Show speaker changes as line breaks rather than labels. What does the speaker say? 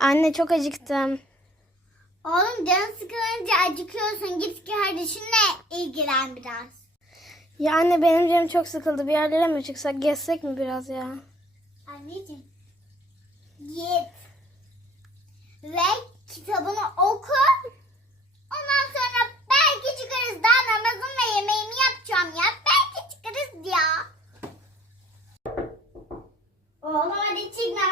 Anne çok acıktım.
Oğlum canın sıkılınca acıkıyorsun. Git kardeşinle ilgilen biraz.
Ya anne benim canım çok sıkıldı. Bir yerlere mi çıksak? Gezsek mi biraz ya?
Anneciğim. Git. Ve kitabını oku. Ondan sonra belki çıkarız. Daha namazım ve yemeğimi yapacağım ya. Belki çıkarız ya. Oğlum hadi çıkma.